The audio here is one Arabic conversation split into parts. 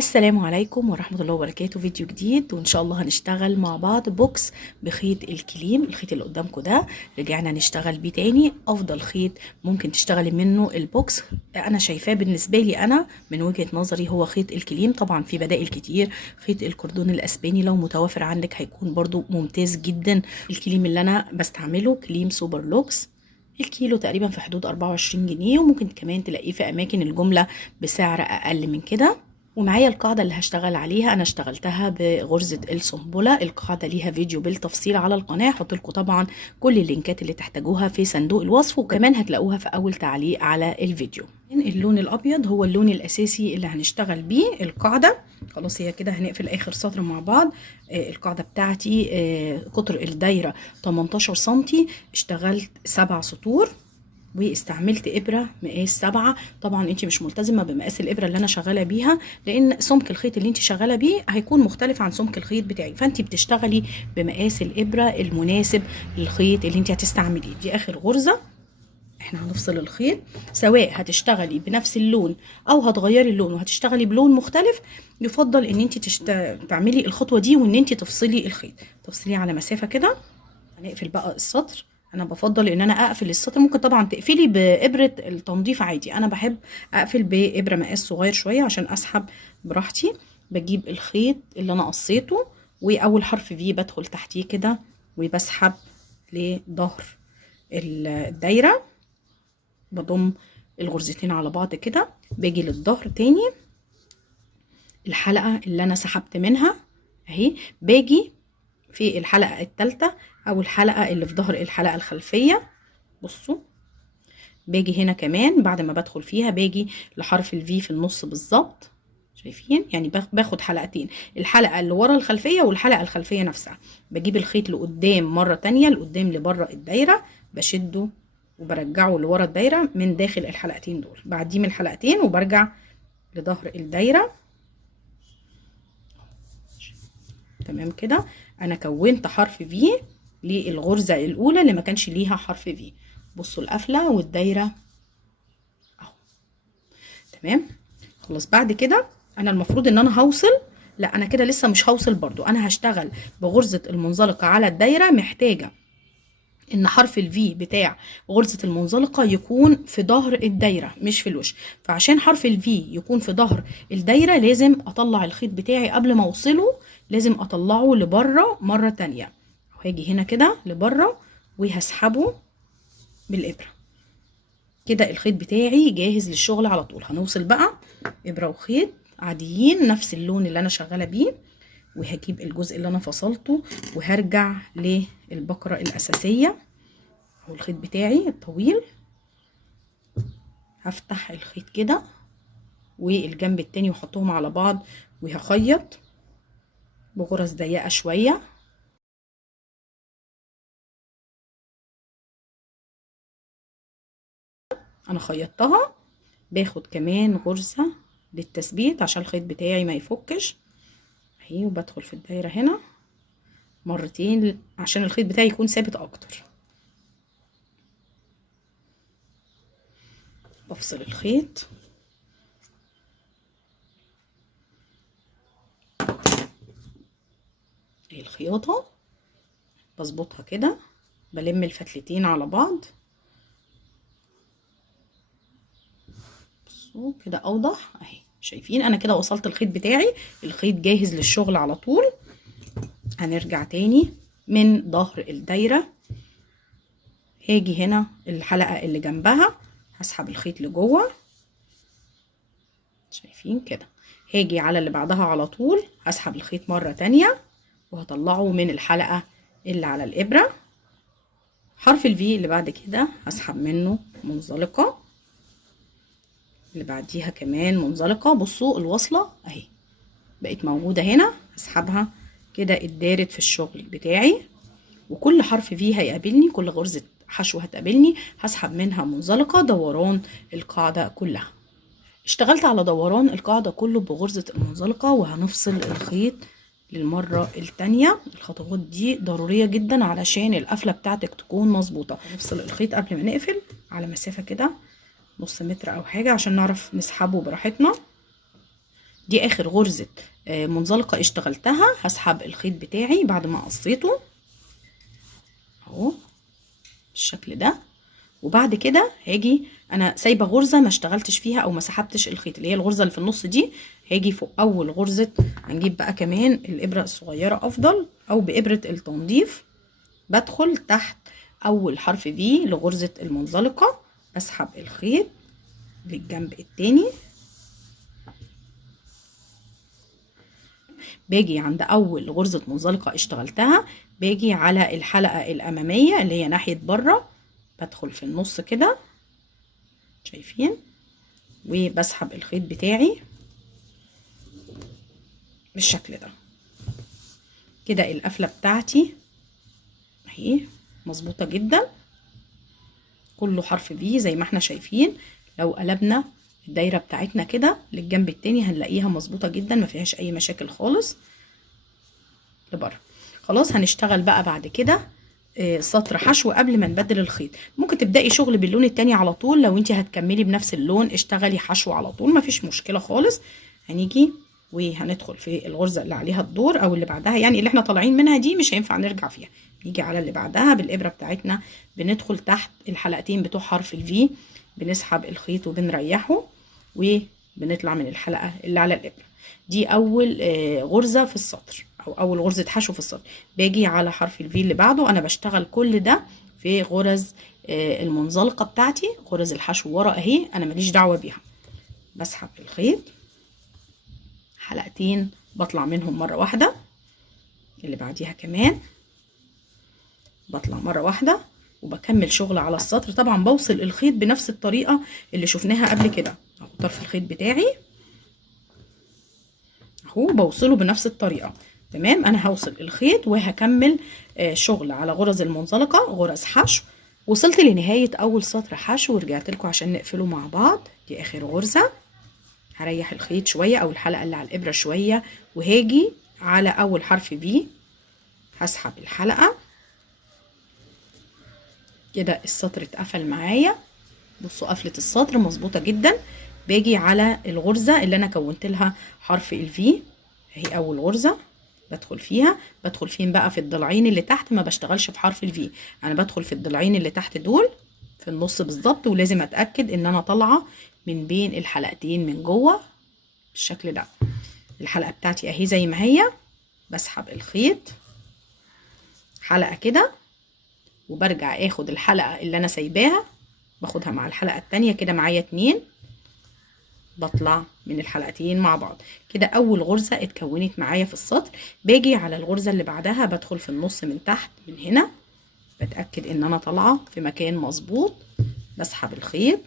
السلام عليكم ورحمة الله وبركاته. فيديو جديد وإن شاء الله هنشتغل مع بعض بوكس بخيط الكليم. الخيط اللي قدامكم ده رجعنا نشتغل بيه تاني. أفضل خيط ممكن تشتغلي منه البوكس أنا شايفاه بالنسبة لي أنا من وجهة نظري هو خيط الكليم. طبعا في بدائل كتير، خيط الكردون الأسباني لو متوافر عندك هيكون برضو ممتاز جدا. الكليم اللي أنا بستعمله كليم سوبر لوكس، الكيلو تقريبا في حدود 24 جنيه، وممكن كمان تلاقيه في أماكن الجملة بسعر أقل من كده. ومعايا القاعدة اللي هشتغل عليها أنا اشتغلتها بغرزة السنبلة. القاعدة ليها فيديو بالتفصيل على القناة، هحط لكم طبعا كل اللينكات اللي تحتاجوها في صندوق الوصف، وكمان هتلاقوها في أول تعليق على الفيديو. اللون الأبيض هو اللون الأساسي اللي هنشتغل بيه القاعدة. خلاص هي كده هنقفل آخر سطر مع بعض. القاعدة بتاعتي قطر الدايرة 18 سنتي، اشتغلت 7 سطور واستعملت ابره مقاس 7. طبعا انت مش ملتزمه بمقاس الابره اللي انا شغاله بيها، لان سمك الخيط اللي انت شغاله بيه هيكون مختلف عن سمك الخيط بتاعي، فانت بتشتغلي بمقاس الابره المناسب للخيط اللي انت هتستعمليه. دي اخر غرزه. احنا هنفصل الخيط، سواء هتشتغلي بنفس اللون او هتغيري اللون وهتشتغلي بلون مختلف، يفضل ان انت تعملي الخطوه دي وان انت تفصلي الخيط، تفصليه على مسافه كده. هنقفل بقى السطر. انا بفضل ان انا اقفل السطر، ممكن طبعا تقفلي بابره التنظيف عادي، انا بحب اقفل بابره مقاس صغير شويه عشان اسحب براحتي. بجيب الخيط اللي انا قصيته، واول حرف في بدخل تحتيه كده وبسحب لظهر الدايره، بضم الغرزتين على بعض كده. باجي للظهر تاني، الحلقه اللي انا سحبت منها اهي، باجي في الحلقه الثالثه او الحلقه اللي في ظهر الحلقه الخلفيه. بصوا باجي هنا كمان بعد ما بدخل فيها باجي لحرف الفي في النص بالظبط، شايفين؟ يعني باخد حلقتين، الحلقه اللي ورا الخلفيه والحلقه الخلفيه نفسها. بجيب الخيط لقدام مره تانية، لقدام لبره الدايره، بشده وبرجعه لورا الدايره من داخل الحلقتين دول، بعديه من الحلقتين وبرجع لظهر الدايره. تمام كده. انا كونت حرف في للغرزه الاولى اللي ما كانش ليها حرف في. بصوا القفله والدايره اهو. تمام. خلاص بعد كده انا المفروض ان انا هوصل، لا انا كده لسه مش هوصل برضو، انا هشتغل بغرزه المنزلقه على الدايره. محتاجه ان حرف الفي بتاع غرزة المنزلقة يكون في ظهر الدايرة مش في الوش، فعشان حرف الفي يكون في ظهر الدايرة لازم اطلع الخيط بتاعي قبل ما اوصله، لازم اطلعه لبره مرة تانية. وهاجي هنا كده لبره وهسحبه بالابرة كده. الخيط بتاعي جاهز للشغل على طول. هنوصل بقى ابرة وخيط عاديين نفس اللون اللي انا شغالة بيه، وهجيب الجزء اللي انا فصلته وهرجع للبقرة الاساسية او الخيط بتاعي الطويل. هفتح الخيط كده والجنب التاني واحطهم على بعض، وهخيط بغرز ضيقة شوية. انا خيطتها، باخد كمان غرزة للتثبيت عشان الخيط بتاعي ما يفكش اهي، وبدخل في الدايرة هنا مرتين عشان الخيط بتاعي يكون ثابت اكتر. بفصل الخيط، اهي الخياطة بظبطها كده، بلم الفتلتين على بعض. بصوا كده اوضح اهي، شايفين؟ انا كده وصلت الخيط بتاعي، الخيط جاهز للشغل على طول. هنرجع تاني من ظهر الدايرة، هاجي هنا الحلقة اللي جنبها هسحب الخيط لجوه، شايفين كده؟ هاجي على اللي بعدها على طول هسحب الخيط مرة تانية وهطلعه من الحلقة اللي على الإبرة. حرف الفي اللي بعد كده هسحب منه منزلقة، اللي بعديها كمان منزلقة. بصوا الوصلة اهي بقت موجودة هنا، هسحبها كده اتدارت في الشغل بتاعي. وكل حرف فيه هيقابلني، كل غرزة حشو هتقابلني هسحب منها منزلقة دوران القاعدة كلها. اشتغلت على دوران القاعدة كله بغرزة المنزلقة، وهنفصل الخيط للمرة التانية. الخطوات دي ضرورية جدا علشان القفلة بتاعتك تكون مظبوطة. هنفصل الخيط قبل ما نقفل على مسافة كده نص متر او حاجة عشان نعرف نسحبه براحتنا. دي اخر غرزة منزلقة اشتغلتها. هسحب الخيط بتاعي بعد ما قصيته اهو بالشكل ده، وبعد كده هاجي انا سايبه غرزه ما اشتغلتش فيها او ما سحبتش الخيط، اللي هي الغرزه اللي في النص دي. هاجي فوق اول غرزه، هنجيب بقى كمان الابره الصغيره افضل او بابره التنظيف، بدخل تحت اول حرف في لغرزه المنزلقه، بسحب الخيط للجنب التاني، باجي عند اول غرزه منزلقه اشتغلتها، باجي على الحلقه الاماميه اللي هي ناحيه بره، بدخل في النص كده شايفين، وبسحب الخيط بتاعي بالشكل ده كده. القفله بتاعتي اهي مظبوطه جدا، كله حرف في زي ما احنا شايفين. لو قلبنا الدايره بتاعتنا كده للجنب التاني هنلاقيها مظبوطه جدا، ما فيهاش اي مشاكل خالص لبره. خلاص هنشتغل بقى بعد كده سطر حشو قبل ما نبدل الخيط. ممكن تبدأي شغل باللون التاني على طول، لو انت هتكملي بنفس اللون اشتغلي حشو على طول مفيش مشكلة خالص. هنيجي وهندخل في الغرزة اللي عليها الدور او اللي بعدها، يعني اللي احنا طالعين منها دي مش هينفع نرجع فيها، نيجي على اللي بعدها بالإبرة بتاعتنا، بندخل تحت الحلقتين بتوع حرف الفي، بنسحب الخيط وبنريحه وبنطلع من الحلقة اللي على الإبرة. دي اول غرزة في السطر او اول غرزة حشو في السطر. باجي على حرف الفي اللي بعده، انا بشتغل كل ده في غرز المنزلقة بتاعتي، غرز الحشو ورا اهي انا ماليش دعوة بيها. بسحب الخيط حلقتين بطلع منهم مرة واحدة، اللي بعديها كمان بطلع مرة واحدة وبكمل شغل على السطر. طبعا بوصل الخيط بنفس الطريقة اللي شفناها قبل كده، اهو طرف الخيط بتاعي اهو بوصله بنفس الطريقة. تمام، انا هوصل الخيط وهكمل شغل على غرز المنزلقة، غرز حشو. وصلت لنهاية اول سطر حشو ورجعت لكم عشان نقفله مع بعض. دي اخر غرزة، هريح الخيط شوية او الحلقة اللي على الابرة شوية، وهاجي على اول حرف في، هسحب الحلقة كده. السطر اتقفل معايا، بصوا قفلة السطر مظبوطة جدا. باجي على الغرزة اللي انا كونت لها حرف الفي، اهي اول غرزة بدخل فيها. بدخل فين بقى؟ في الضلعين اللي تحت، ما بشتغلش في حرف الفي، انا بدخل في الضلعين اللي تحت دول في النص بالظبط، ولازم اتاكد ان انا طالعه من بين الحلقتين من جوه بالشكل ده. الحلقه بتاعتي اهي زي ما هي، بسحب الخيط حلقه كده وبرجع اخد الحلقه اللي انا سايباها باخدها مع الحلقه التانية كده، معايا 2، بطلع من الحلقتين مع بعض كده. اول غرزة اتكونت معايا في السطر. باجي على الغرزة اللي بعدها، بدخل في النص من تحت من هنا، بتأكد ان انا طالعة في مكان مظبوط، بسحب الخيط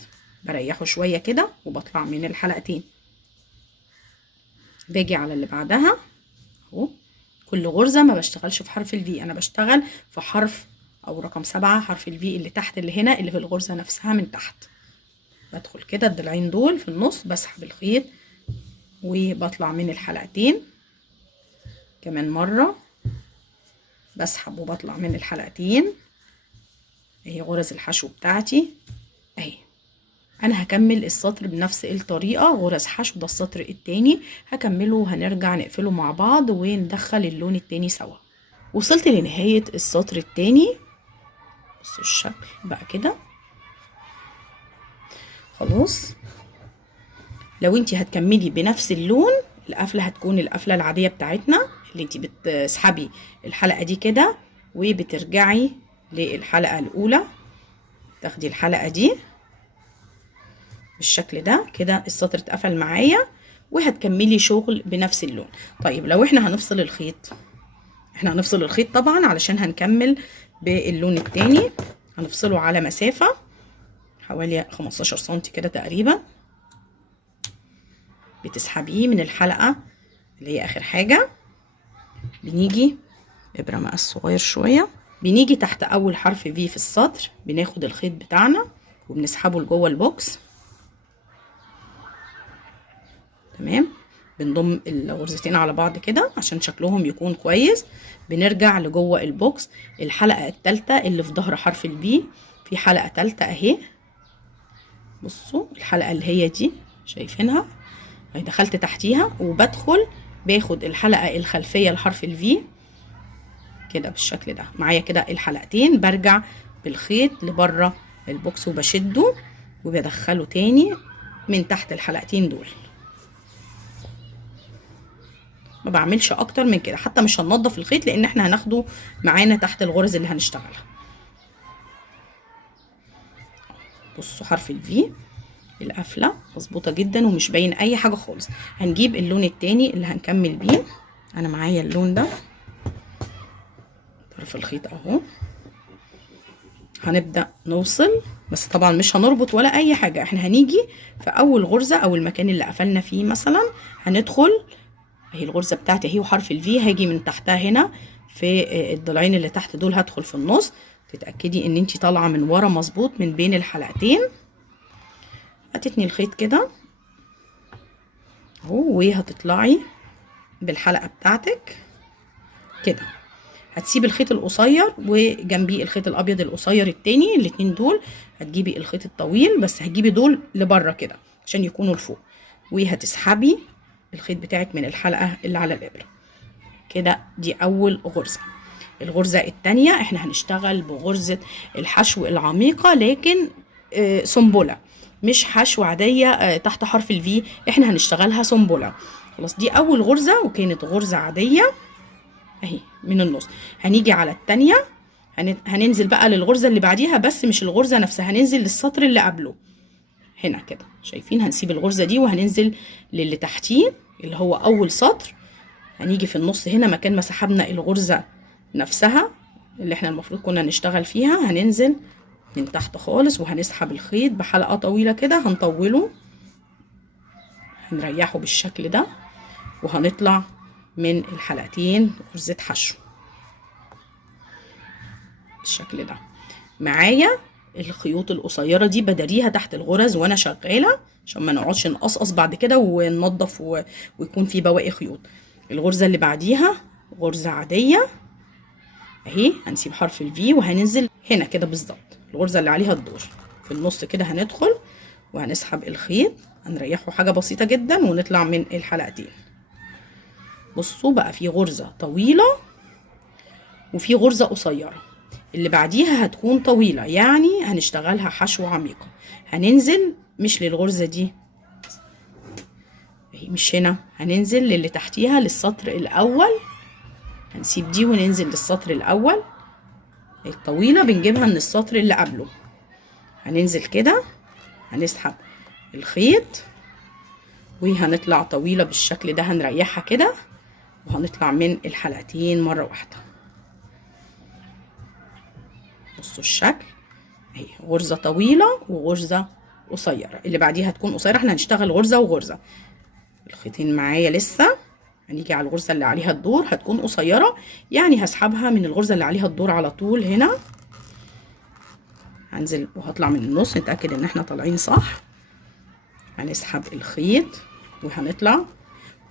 بريحه شوية كده وبطلع من الحلقتين. باجي على اللي بعدها اهو، كل غرزة ما بشتغلش في حرف الفي، انا بشتغل في حرف او رقم 7 حرف الفي اللي تحت، اللي هنا اللي في الغرزة نفسها من تحت. بدخل كده الضلعين دول في النص، بسحب الخيط وبطلع من الحلقتين كمان مرة، بسحب وبطلع من الحلقتين. اهي غرز الحشو بتاعتي اهي. انا هكمل السطر بنفس الطريقة، غرز حشو ده السطر التاني هكمله وهنرجع نقفله مع بعض وندخل اللون التاني سوا. وصلت لنهاية السطر التاني، بصوا الشكل بقى كده خلاص. لو انتي هتكملي بنفس اللون، القفله هتكون القفله العاديه بتاعتنا اللي انتي بتسحبي الحلقه دي كده وبترجعي للحلقه الاولى، تاخدي الحلقه دي بالشكل ده كده. السطر اتقفل معايا وهتكملي شغل بنفس اللون. طيب لو احنا هنفصل الخيط، احنا هنفصل الخيط طبعا علشان هنكمل باللون التاني. هنفصله على مسافه حوالي 15 سنتي كده تقريبا، بتسحبيه من الحلقة اللي هي اخر حاجة. بنيجي ابرة مقاس صغير شوية، بنيجي تحت اول حرف في في السطر، بناخد الخيط بتاعنا وبنسحبه لجوه البوكس. تمام، بنضم الغرزتين على بعض كده عشان شكلهم يكون كويس. بنرجع لجوه البوكس. الحلقة التالتة اللي في ظهر حرف البي، في حلقة تالتة اهي، بصوا الحلقة اللي هي دي شايفينها دخلت تحتيها وبدخل باخد الحلقة الخلفية لحرف الفي كده بالشكل ده. معايا كده الحلقتين، برجع بالخيط لبره البوكس وبشده وبدخله تاني من تحت الحلقتين دول. ما بعملش اكتر من كده، حتى مش هننضف الخيط لان احنا هناخده معانا تحت الغرز اللي هنشتغلها. بصوا حرف الفي القفله مظبوطه جدا ومش باين اي حاجه خالص. هنجيب اللون التاني اللي هنكمل بيه. انا معايا اللون ده طرف الخيط اهو. هنبدا نوصل، بس طبعا مش هنربط ولا اي حاجه، احنا هنيجي في اول غرزه او المكان اللي قفلنا فيه مثلا هندخل اهي الغرزه بتاعتي اهي وحرف الفي هاجي من تحتها هنا في الضلعين اللي تحت دول، هدخل في النص. تتاكدي ان انتي طالعه من ورا مظبوط من بين الحلقتين. هتتني الخيط كده اهو وهتطلعي بالحلقه بتاعتك كده. هتسيبي الخيط القصير وجنبيه الخيط الابيض القصير التاني، الاتنين دول هتجيبي الخيط الطويل بس هتجيبي دول لبره كده عشان يكونوا لفوق، وهتسحبي الخيط بتاعك من الحلقه اللي على الابره كده. دي اول غرزه. الغرزه التانيه احنا هنشتغل بغرزه الحشو العميقه، لكن سنبله مش حشو عاديه تحت حرف الفي، احنا هنشتغلها سنبله. خلاص دي اول غرزه وكانت غرزه عاديه اهي من النص. هنيجي على التانية هننزل بقى للغرزة اللي بعديها، بس مش الغرزة نفسها، هننزل للسطر اللي قبله هنا كده. شايفين؟ هنسيب الغرزة دي وهننزل للي تحتيه اللي هو اول سطر. هنيجي في النص هنا مكان ما سحبنا الغرزة نفسها اللي احنا المفروض كنا نشتغل فيها، هننزل من تحت خالص وهنسحب الخيط بحلقة طويلة كده، هنطوله هنريحه بالشكل ده، وهنطلع من الحلقتين غرزة حشو بالشكل ده. معايا الخيوط القصيرة دي بداريها تحت الغرز وانا شغالة عشان ما نقعدش نقصقص بعد كده وننضف ويكون في بواقي خيوط. الغرزة اللي بعديها غرزة عادية اهي، هنسيب حرف الفي وهننزل هنا كده بالظبط الغرزة اللي عليها الدور في النص كده. هندخل وهنسحب الخيط، هنريحه حاجة بسيطة جدا ونطلع من الحلقتين. بصوا بقى في غرزة طويلة وفي غرزة قصيرة، اللي بعديها هتكون طويلة يعني هنشتغلها حشو عميقة. هننزل مش للغرزة دي مش هنا، هننزل للي تحتيها للسطر الأول. هنسيب دي وننزل للسطر الأول. الطويلة بنجيبها من السطر اللي قبله. هننزل كده هنسحب الخيط وهنطلع طويلة بالشكل ده، هنريحها كده وهنطلع من الحلقتين مرة واحدة. بصوا الشكل اهي، غرزة طويلة وغرزة قصيرة. اللي بعديها هتكون قصيرة، احنا هنشتغل غرزة وغرزة. الخيطين معايا لسه، هنيجي على الغرزة اللي عليها الدور هتكون قصيرة يعني هسحبها من الغرزة اللي عليها الدور على طول. هنا هنزل وهطلع من النص، نتأكد ان احنا طالعين صح. هنسحب الخيط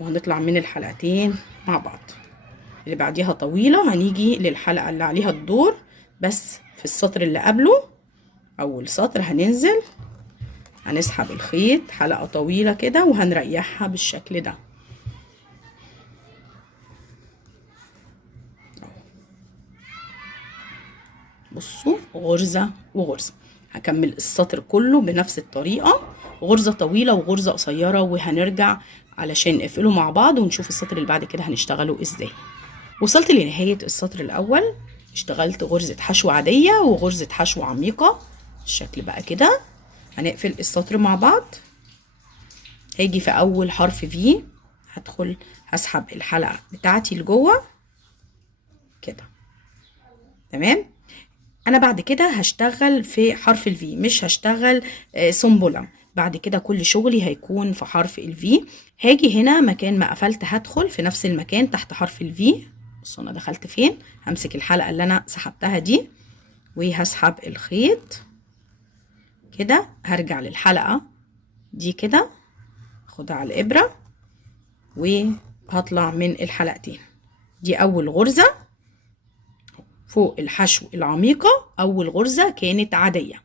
وهنطلع من الحلقتين مع بعض. اللي بعديها طويلة، هنيجي للحلقة اللي عليها الدور بس في السطر اللي قبله اول سطر. هننزل هنسحب الخيط حلقة طويلة كده وهنريحها بالشكل ده. بصوا غرزة وغرزة. هكمل السطر كله بنفس الطريقة، غرزة طويلة وغرزة قصيرة، وهنرجع علشان نقفله مع بعض ونشوف السطر اللي بعد كده هنشتغله ازاي. وصلت لنهاية السطر الأول، اشتغلت غرزة حشو عادية وغرزة حشو عميقة الشكل بقى كده. هنقفل السطر مع بعض. هاجي في أول حرف في هدخل هسحب الحلقة بتاعتي لجوه كده، تمام. انا بعد كده هشتغل في حرف الفي، مش هشتغل سنبله. بعد كده كل شغلي هيكون في حرف الفي. هاجي هنا مكان ما قفلت هدخل في نفس المكان تحت حرف الفي. بصوا انا دخلت فين، همسك الحلقه اللي انا سحبتها دي وهسحب الخيط كده، هرجع للحلقه دي كده اخدها على الابره وهطلع من الحلقتين. دي اول غرزه فوق الحشو العميقة. أول غرزة كانت عادية،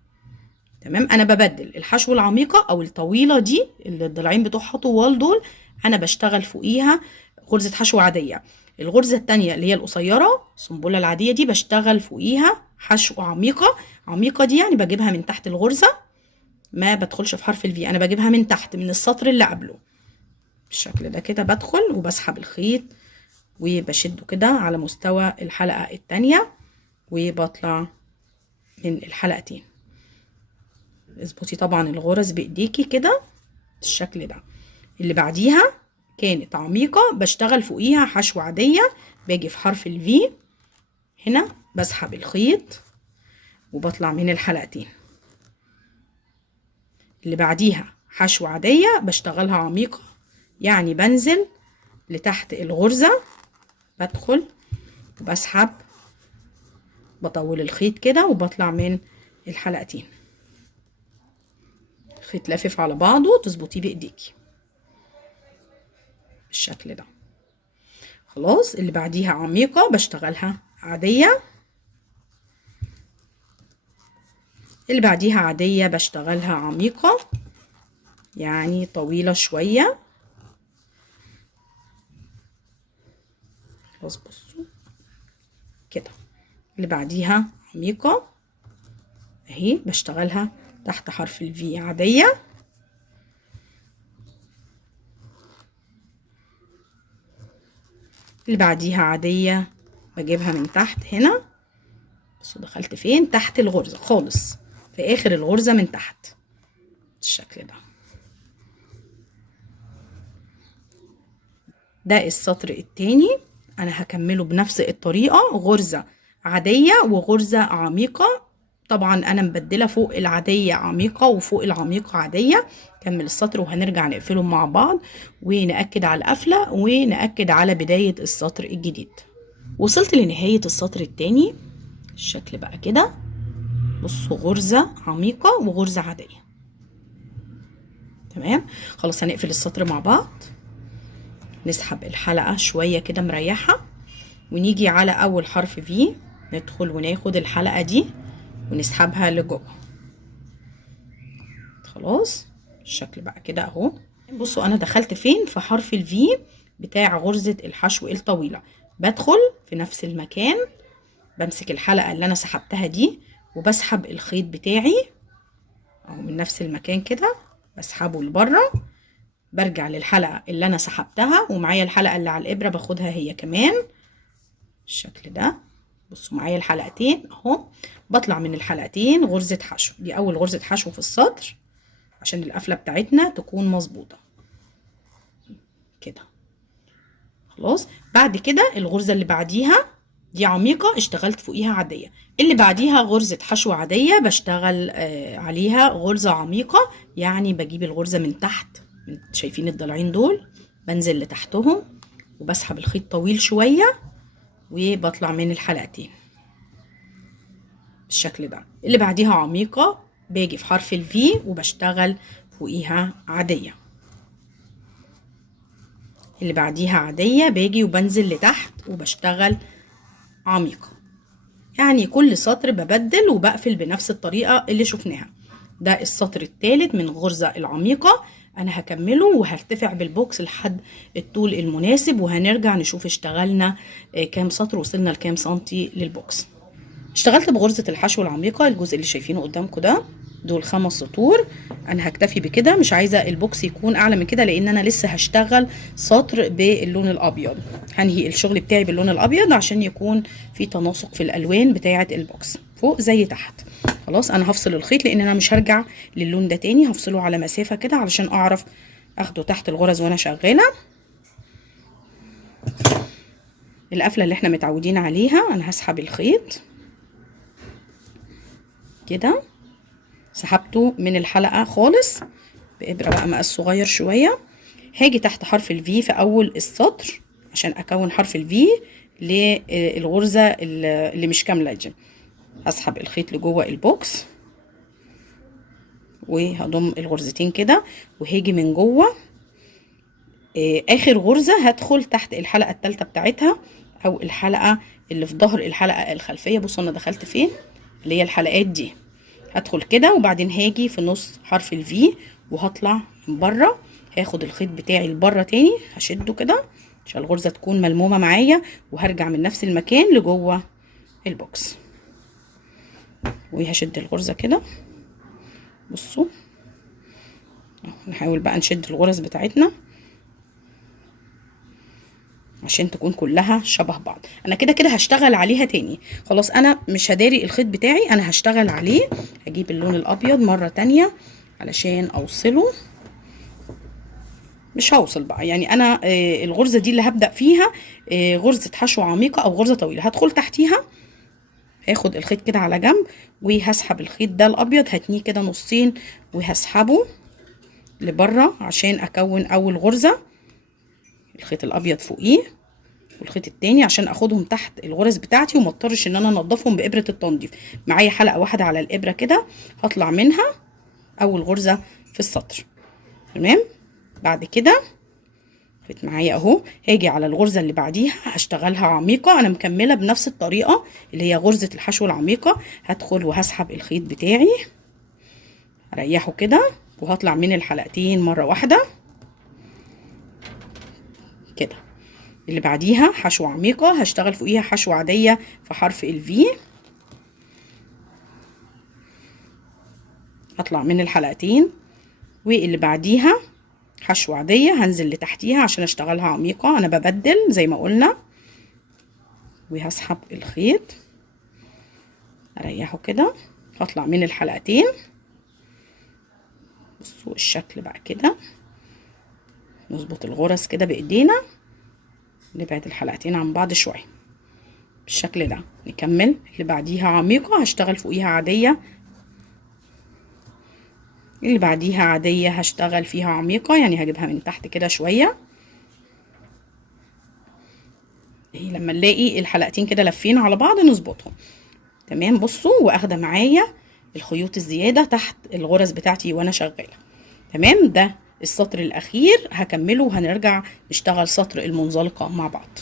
تمام. انا ببدل الحشو العميقه او الطويله دي اللي الضلعين بتوعها طوال دول، انا بشتغل فوقيها غرزه حشو عاديه. الغرزه التانية اللي هي القصيره السنبله العاديه دي بشتغل فوقيها حشو عميقه. عميقه دي يعني بجيبها من تحت الغرزه، ما بدخلش في حرف الفي، انا بجيبها من تحت من السطر اللي قبله بالشكل ده كده. بدخل وبسحب الخيط وبشده كده على مستوى الحلقه التانية وبطلع من الحلقتين. اظبطي طبعا الغرز بايديكي كده بالشكل ده. اللي بعديها كانت عميقة بشتغل فوقيها حشو عادية، باجي في حرف الفي هنا بسحب الخيط وبطلع من الحلقتين. اللي بعديها حشو عادية بشتغلها عميقة، يعني بنزل لتحت الغرزة، بدخل وبسحب، بطول الخيط كده وبطلع من الحلقتين. خيط لافف على بعضه تظبطيه بايديكي بالشكل ده. خلاص. اللي بعديها عميقة بشتغلها عادية، اللي بعديها عادية بشتغلها عميقة يعني طويلة شوية. خلاص بصوا كده. اللي بعديها عميقة اهي بشتغلها تحت حرف الفي عادية، اللي بعديها عادية بجيبها من تحت هنا. بصوا دخلت فين؟ تحت الغرزة خالص، في اخر الغرزة من تحت بالشكل ده. ده السطر التاني، انا هكمله بنفس الطريقة، غرزة عادية وغرزة عميقة. طبعا انا مبدلة فوق العادية عميقة وفوق العميقة عادية. كمل السطر وهنرجع نقفلهم مع بعض ونأكد على القفلة ونأكد على بداية السطر الجديد. وصلت لنهاية السطر التاني الشكل بقى كده. بصوا غرزة عميقة وغرزة عادية. تمام. خلاص هنقفل السطر مع بعض، نسحب الحلقة شوية كده مريحة ونيجي على اول حرف في، ندخل وناخد الحلقة دي ونسحبها لجوه. خلاص الشكل بقى كده اهو. بصوا انا دخلت فين؟ في حرف الفي بتاع غرزة الحشو الطويلة. بدخل في نفس المكان، بمسك الحلقة اللي انا سحبتها دي وبسحب الخيط بتاعي اهو من نفس المكان كده، بسحبه لبره، برجع للحلقة اللي انا سحبتها ومعايا الحلقة اللي على الابرة باخدها هي كمان بالشكل ده. بصوا معايا الحلقتين اهو، بطلع من الحلقتين غرزة حشو. دي اول غرزة حشو في السطر عشان القفلة بتاعتنا تكون مظبوطة كده. خلاص. بعد كده الغرزة اللي بعديها دي عميقة اشتغلت فوقيها عادية، اللي بعديها غرزة حشو عادية بشتغل عليها غرزة عميقة، يعني بجيب الغرزة من تحت، شايفين الضلعين دول، بنزل لتحتهم وبسحب الخيط طويل شوية وبطلع من الحلقتين بالشكل ده. اللي بعديها عميقة باجي في حرف الفي وبشتغل فوقيها عادية، اللي بعديها عادية باجي وبنزل لتحت وبشتغل عميقة. يعني كل سطر ببدل وبقفل بنفس الطريقة اللي شفناها. ده السطر الثالث من غرزة العميقة، انا هكمله وهرتفع بالبوكس لحد الطول المناسب وهنرجع نشوف اشتغلنا كام سطر، وصلنا لكام سنتي للبوكس. اشتغلت بغرزة الحشو العميقة الجزء اللي شايفينه قدامكم ده، دول 5 سطور. انا هكتفي بكده، مش عايزة البوكس يكون اعلى من كده لان انا لسه هشتغل سطر باللون الابيض. هنهي الشغل بتاعي باللون الابيض عشان يكون في تناسق في الالوان بتاعة البوكس فوق زي تحت. خلاص انا هفصل الخيط لان انا مش هرجع للون ده تاني، هفصله على مسافة كده علشان اعرف اخده تحت الغرز وانا شغالة. القفلة اللي احنا متعودين عليها، انا هسحب الخيط كده، سحبته من الحلقة خالص بإبرة بقى مقاس صغير شوية. هاجي تحت حرف الفي في أول السطر عشان أكون حرف الفي للغرزة اللي مش كاملة دي. هسحب الخيط لجوه البوكس وهضم الغرزتين كده وهاجي من جوه آخر غرزة هدخل تحت الحلقة التالتة بتاعتها أو الحلقة اللي في ظهر الحلقة الخلفية. بصوا أنا دخلت فين، اللي هي الحلقات دي، هدخل كده وبعدين هاجي في نص حرف الفي وهطلع من بره، هاخد الخيط بتاعي لبره تاني، هشده كده عشان الغرزه تكون ملمومه معايا، وهرجع من نفس المكان لجوه البوكس، وهشد الغرزه كده. بصوا نحاول بقى نشد الغرز بتاعتنا عشان تكون كلها شبه بعض. انا كده كده هشتغل عليها تاني، خلاص انا مش هداري الخيط بتاعي، انا هشتغل عليه. هجيب اللون الابيض مره تانية علشان اوصله، مش هوصل بقى يعني انا الغرزه دي اللي هبدا فيها غرزه حشو عميقه او غرزه طويله. هدخل تحتيها، هاخد الخيط كده على جنب وهسحب الخيط ده الابيض، هتنيه كده نصين وهسحبه لبره عشان اكون اول غرزه، الخيط الابيض فوقيه والخيط التاني عشان اخدهم تحت الغرز بتاعتي، وما اضطرش ان انا انضفهم بابره التنظيف. معايا حلقه واحده على الابره كده، هطلع منها اول غرزه في السطر. تمام. بعد كده خيط معايا اهو، هاجي على الغرزه اللي بعديها هشتغلها عميقه. انا مكمله بنفس الطريقه اللي هي غرزه الحشو العميقه. هدخل وهسحب الخيط بتاعي، اريحه كده وهطلع من الحلقتين مره واحده كده. اللي بعديها حشو عميقه، هشتغل فوقيها حشو عاديه في حرف الفي، هطلع من الحلقتين. واللي بعديها حشو عاديه، هنزل لتحتيها عشان اشتغلها عميقه. انا ببدل زي ما قلنا، وهسحب الخيط اريحه كده، هطلع من الحلقتين. بصوا الشكل بقى كده، نظبط الغرز كده بايدينا، نبعد الحلقتين عن بعض شويه بالشكل ده. نكمل اللي بعديها عميقه، هشتغل فوقيها عاديه، اللي بعديها عاديه هشتغل فيها عميقه، يعني هجيبها من تحت كده شويه. لما نلاقي الحلقتين كده لافين على بعض نظبطهم. تمام. بصوا واخده معايا الخيوط الزياده تحت الغرز بتاعتي وانا شغاله. تمام. ده السطر الاخير هكمله وهنرجع نشتغل سطر المنزلقه مع بعض.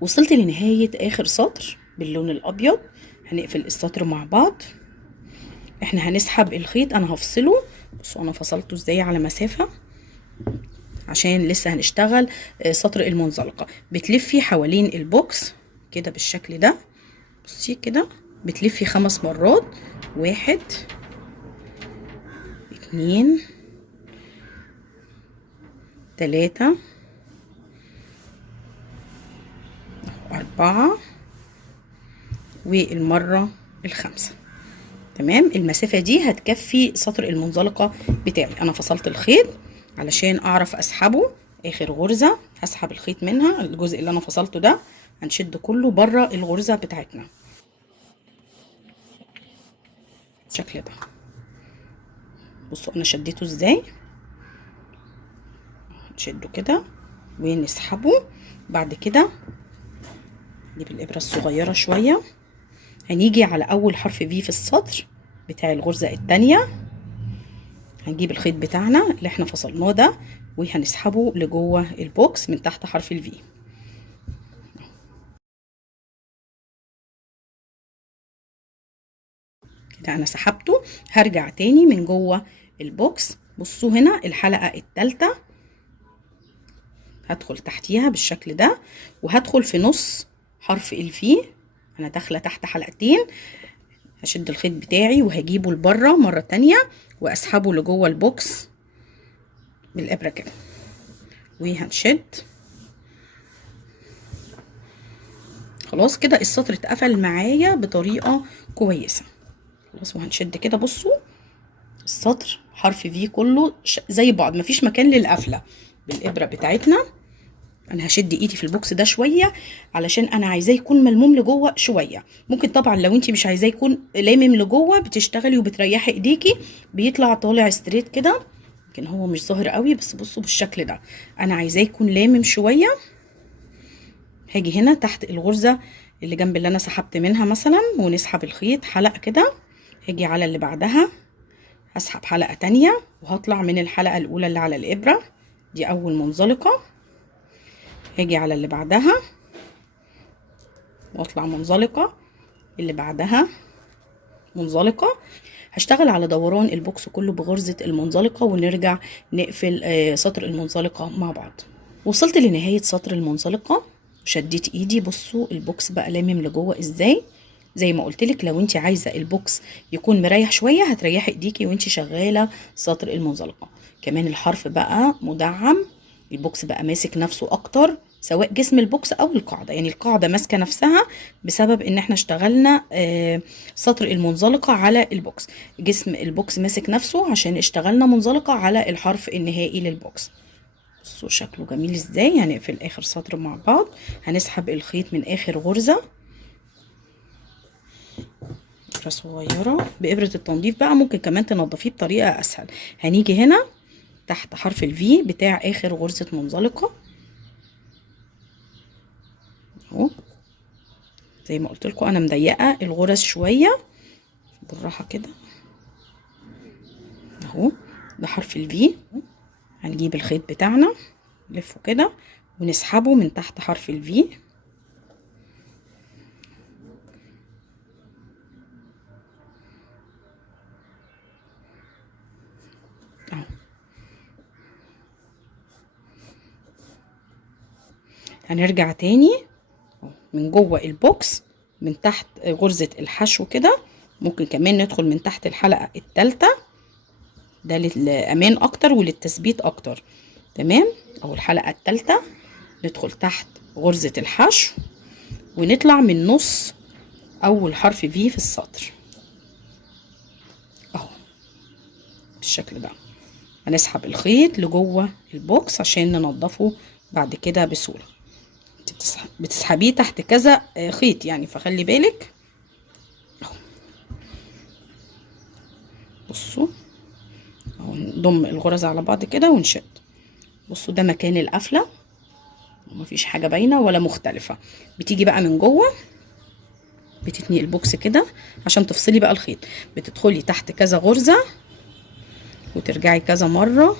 وصلت لنهايه اخر سطر باللون الابيض. هنقفل السطر مع بعض. احنا هنسحب الخيط، انا هفصله. بصوا انا فصلته ازاي على مسافه عشان لسه هنشتغل سطر المنزلقه. بتلفي حوالين البوكس كده بالشكل ده. بصي كده بتلفي 5 مرات، 1 2 3 4 والمره الخامسه. تمام. المسافه دي هتكفي سطر المنزلقه بتاعي. انا فصلت الخيط علشان اعرف اسحبه. اخر غرزه هسحب الخيط منها، الجزء اللي انا فصلته ده هنشد كله بره الغرزه بتاعتنا بالشكل ده. بصوا انا شديته ازاي، نشده كده ونسحبه. بعد كده نجيب الابره الصغيره شويه، هنيجي على اول حرف في في السطر بتاع الغرزه الثانيه، هنجيب الخيط بتاعنا اللي احنا فصلناه ده وهنسحبه لجوه البوكس من تحت حرف الفي كده. انا سحبته، هرجع تاني من جوه البوكس. بصوا هنا الحلقه الثالثه هدخل تحتيها بالشكل ده، وهدخل في نص حرف الفي. انا داخله تحت حلقتين، هشد الخيط بتاعي وهجيبه لبره مره تانية واسحبه لجوه البوكس بالابره كده، وهنشد. خلاص كده السطر اتقفل معايا بطريقه كويسه. خلاص وهنشد كده. بصوا السطر حرف في كله زي بعض، مفيش مكان للقفله بالابره بتاعتنا. انا هشد ايدي في البوكس ده شويه علشان انا عايزاه يكون ملموم لجوه شويه. ممكن طبعا لو انت مش عايزاه يكون لامم لجوه بتشتغلي وبتريحي ايديكي بيطلع طالع ستريت كده، يمكن هو مش ظاهر قوي بس بصوا بالشكل ده. انا عايزاه يكون لامم شويه. هاجي هنا تحت الغرزه اللي جنب اللي انا سحبت منها مثلا ونسحب الخيط حلقه كده، هاجي على اللي بعدها هسحب حلقه تانية وهطلع من الحلقه الاولى اللي على الابره دي اول منزلقه، هاجي على اللي بعدها واطلع منزلقه، اللي بعدها منزلقه. هشتغل على دوران البوكس كله بغرزة المنزلقة، ونرجع نقفل سطر المنزلقة مع بعض. وصلت لنهاية سطر المنزلقة وشديت ايدي. بصوا البوكس بقى لامم لجوه ازاي. زي ما قلتلك لو انت عايزة البوكس يكون مريح شوية هتريحي ايديكي وانت شغالة سطر المنزلقة. كمان الحرف بقى مدعم، البوكس بقى ماسك نفسه اكتر، سواء جسم البوكس او القاعدة. يعني القاعدة ماسكة نفسها بسبب ان احنا اشتغلنا سطر المنزلقة على البوكس. جسم البوكس ماسك نفسه عشان اشتغلنا منزلقة على الحرف النهائي للبوكس. بصوا شكله جميل ازاي. هنقفل اخر سطر مع بعض، هنسحب الخيط من اخر غرزة صغيرة بإبرة التنظيف. بقى ممكن كمان تنظفيه بطريقة اسهل. هنيجي هنا تحت حرف الفي بتاع اخر غرزة منزلقة اهو. زي ما قلت لكم انا مضيقة الغرز شوية، بالراحة كده اهو. ده حرف الفي. هنجيب الخيط بتاعنا نلفه كده ونسحبه من تحت حرف الفي اهو. هنرجع تاني من جوه البوكس من تحت غرزة الحشو كده. ممكن كمان ندخل من تحت الحلقة الثالثة، ده للأمان أكتر وللتثبيت أكتر. تمام. أو الحلقة الثالثة ندخل تحت غرزة الحشو ونطلع من نص أول حرف في السطر أهو بالشكل ده. هنسحب الخيط لجوه البوكس عشان ننضفه بعد كده بسهولة. بتسحبيه تحت كذا خيط يعني، فخلي بالك اهو. بصوا اهو نضم الغرز على بعض كده ونشد. بصوا ده مكان القفله ومفيش حاجه باينه ولا مختلفه. بتيجي بقى من جوه بتتني البوكس كده عشان تفصلي بقى الخيط. بتدخلي تحت كذا غرزه وترجعي كذا مره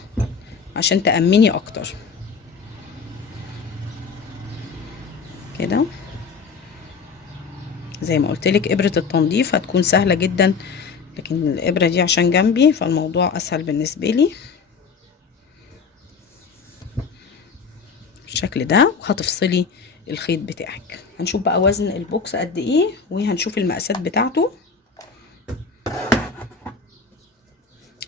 عشان تأمني اكتر كده. زي ما قلت لك ابره التنظيف هتكون سهله جدا، لكن الابره دي عشان جنبي فالموضوع اسهل بالنسبه لي بالشكل ده. وهتفصلي الخيط بتاعك. هنشوف بقى وزن البوكس قد ايه وهنشوف المقاسات بتاعته.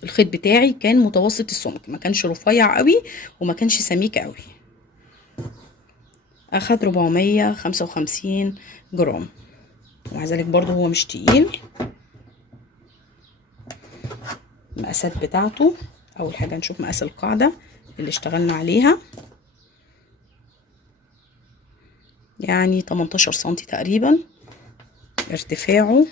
الخيط بتاعي كان متوسط السمك، ما كانش رفيع قوي وما كانش سميك قوي. اخد 455 جرام، ومع ذلك برضو هو مش تقيل. المقاسات بتاعته اول حاجه نشوف مقاس القاعده اللي اشتغلنا عليها، يعني 18 سنتي تقريبا. ارتفاعه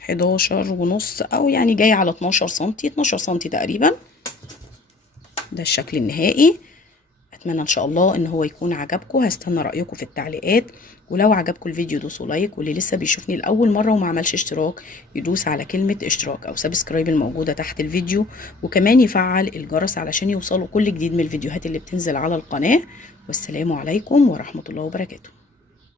11.5 او يعني جاي على 12 سنتي، 12 سنتي تقريبا. ده الشكل النهائي. اتمنى ان شاء الله ان هو يكون عجبكم. هستنى رايكم في التعليقات، ولو عجبكم الفيديو دوسوا لايك، واللي لسه بيشوفني لاول مره وما عملش اشتراك يدوس على كلمه اشتراك او سبسكرايب الموجوده تحت الفيديو، وكمان يفعل الجرس علشان يوصلوا كل جديد من الفيديوهات اللي بتنزل على القناه. والسلام عليكم ورحمه الله وبركاته.